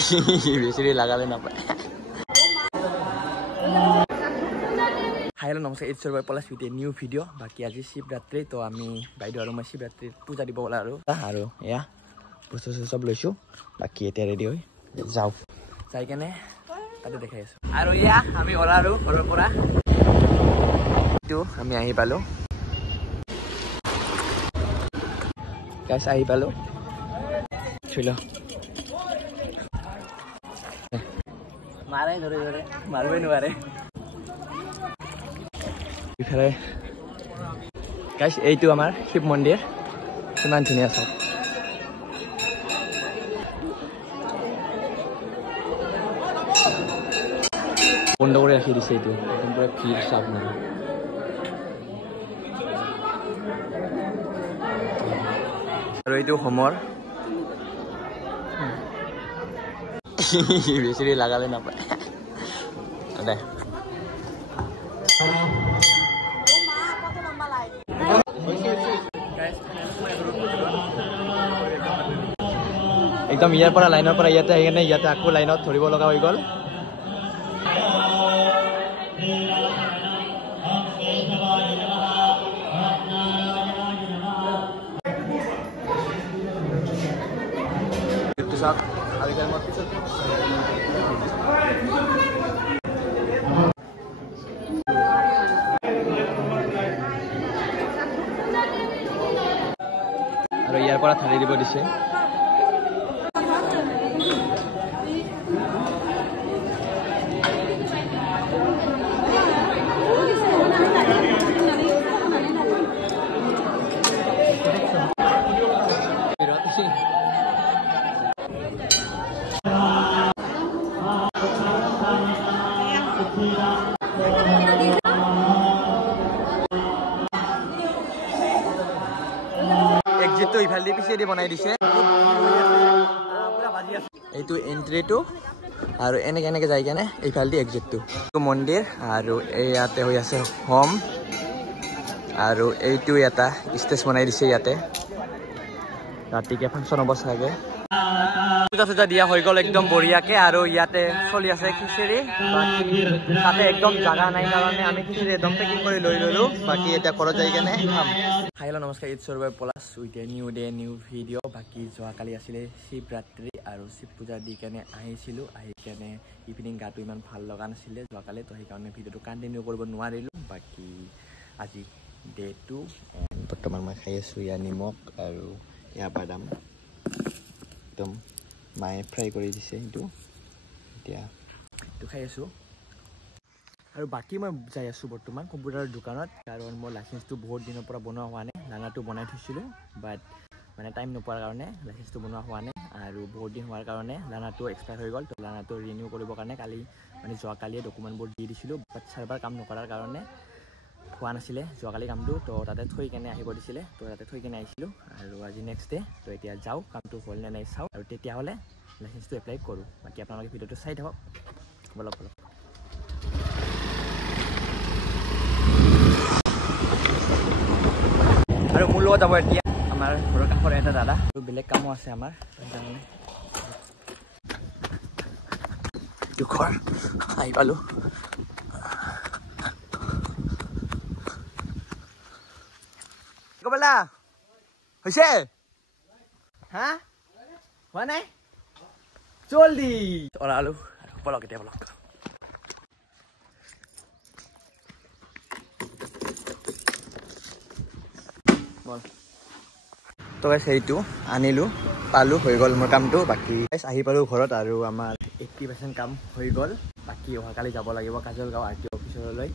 বেছি লাগালে নাপায় Hello, namaskar. It's your Palas with a new video. Baki aji Shivratri to ami baido aru ma Shivratri puja dibo bola aru ya bostu sob loisu baki eta ready hoi jao sai kene tade dekhai asu aru ya ami ola aru horor pora tu ami ahi palo guys ahi palo chilo mare dhore marbe nuare ইফালে guys এইটো আমাৰ শিৱ মন্দিৰ কিমান ধুনীয়া আছে বন্ধ কৰি ৰাখি দিছে এইটো একদম পুৰা ভিৰ চাপ নাই আৰু এইটো হোমৰ বেছি লাগালে নাপায় দে একদম ইয়াৰ পৰা লাইনৰ পৰা ইয়াতে আহি কেনে ইয়াতে আকৌ লাইনত ধৰিব লগা হৈ গ'ল আৰু ইয়াৰ পৰা ধাৰি দিব দিছে এক্সিটটো ইফালদি পিছেদি বনাই দিছে এইটো এন্ট্ৰিটো আৰু এনেকে যাই কেনে ইফালদি এক্সিটটো মন্দিৰ আৰু ইয়াতে হৈ আছে হোম আৰু এইটো এটা ষ্টেজ বনাই দিছে ইয়াতে ৰাতিকে ফাংচন হ'ব চাগে পূজা দিয়া হৈ গ'ল একদম বঢ়িয়াকে আৰু ইয়াতে চলি আছে খিচিৰি তাতে একদম জাগা নাই কাৰণে আমি খিচিৰি একদম পেকিং কৰি লৈ ললো বাকি এটা ঘৰত যাই কেনে খাম Hello, namaskar. It's your Palas with a new day, new video. Baki যোৱাকালি আছিলে শিৱৰাত্ৰি আৰু শিৱ পূজা দি কেনে আহিছিলো আহি কেনে ইভিনিং গাটো ইমান ভাল লগা নাছিলে যোৱাকালি তো সেইকাৰণে ভিডিঅ'টো কণ্টিনিউ কৰিব নোৱাৰিলো বাকি আজি ডে 2 এণ্ড বৰ্তমান মই খাই আছো ইয়া নিমখ আৰু ইয়া বাদাম একদম মায়ে ফ্ৰাই কৰি দিছে এইটো এতিয়া এইটো খাই আছো আৰু বাকি মই যাই আছো বৰ্তমান কম্পিউটাৰৰ দোকানত কাৰণ মোৰ লাইসেন্সটো বহুত দিনৰ পৰা বনোৱা হোৱা নাই লানাটো বনাই থৈছিলো বাট মানে টাইম নোপোৱাৰ কাৰণে লাইসেন্সটো বনোৱা হোৱা নাই আৰু বহুত দিন হোৱাৰ কাৰণে লানাটো এক্সপায়াৰ হৈ গ'ল তো লানাটো ৰিনিউ কৰিবৰ কাৰণে কালি মানে যোৱাকালিয়ে ডকুমেণ্টবোৰ দি দিছিলো বাট চাৰ্ভাৰ কাম নকৰাৰ কাৰণে হোৱা নাছিলে যোৱাকালি কামটো তো তাতে থৈ কেনে আহিব দিছিলে তো তাতে থৈ কেনে আহিছিলো আৰু আজি নেক্সট ডে তো এতিয়া যাওঁ কামটো হ'ল নে নাই চাওঁ আৰু তেতিয়াহ'লে লাইসেন্সটো এপ্লাই কৰোঁ বাকী আপোনালোকে ভিডিঅ'টো চাই থাকক বলক আৰু মোৰ লগত যাব এতিয়া আমাৰ ঘৰৰ কাষৰ এটা দাদা আৰু বেলেগ কামো আছে আমাৰ ঘৰ আহি পালো কবলা হৈছে হা হোৱা নাই জলদি ওলালো বলক এতিয়া বলক তো গাইছ এইটো আনিলো পালো হৈ গ'ল মোৰ কামটো বাকি গাইছ আহি পালো ঘৰত আৰু আমাৰ 80% কাম হৈ গ'ল বাকি অহাকালি যাব লাগিব কাজলগাঁও আৰটি অফিচলৈ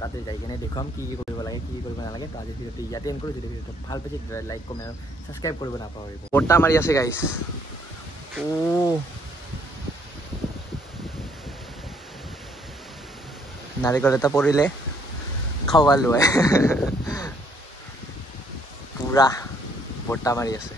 তাতে যাই কেনে দেখুৱাম কি কৰিব লাগে কি কৰিব নালাগে তো আজি ভিডিঅ'টো ইয়াতে এণ্ড কৰোঁ যদি ভিডিঅ'টো ভাল পাইছে লাইক কমেণ্ট ছাবস্ক্ৰাইব কৰিব নাপাহৰিব বৰ্তা মাৰি আছে গাইছ ও নাৰিকল এটা পৰিলে খাৱালো পুৰা বৰ্তা মাৰি আছে